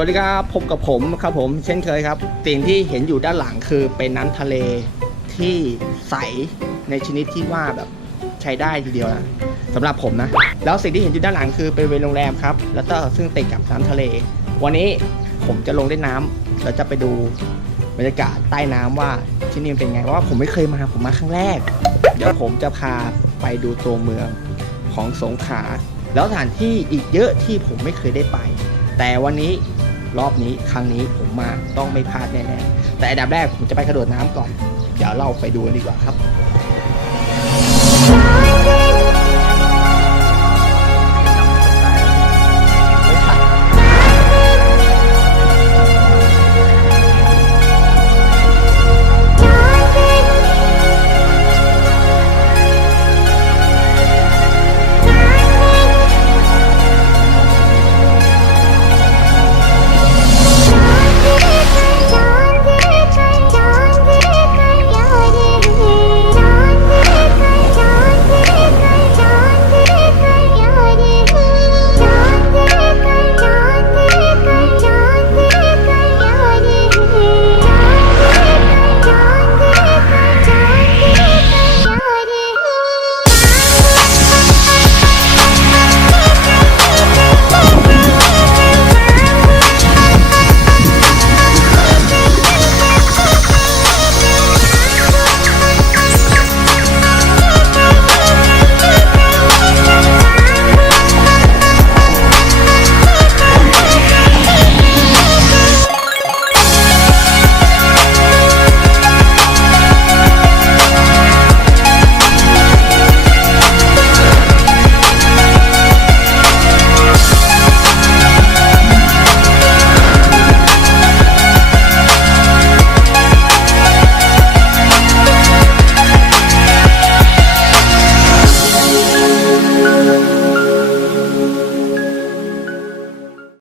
วัสดีครับพบกับผมครับผมเช่นเคยครับสิ่งที่เห็นอยู่ด้านหลังคือเป็นน้ำทะเลที่ใสในชนิดที่ว่าแบบใช้ได้ทีเดียวนะสำหรับผมนะแล้วสิ่งที่เห็นอยู่ด้านหลังคือเป็นบริเวณโรงแรมครับแล้วก็ซึ่งติดกับน้ำทะเลวันนี้ผมจะลงเล่นน้ำแล้วจะไปดูบรรยากาศใต้น้ำว่าที่นี่เป็นไงเพราะว่าผมไม่เคยมาผมมาครั้งแรกเดี๋ยวผมจะพาไปดูตัวเมืองของสงขลาแล้วสถานที่อีกเยอะที่ผมไม่เคยได้ไปแต่วันนี้รอบนี้ครั้งนี้ผมมาต้องไม่พลาดแน่ๆแต่อันดับแรกผมจะไปกระโดดน้ำก่อนเดี๋ยวเราไปดูกันดีกว่าครับ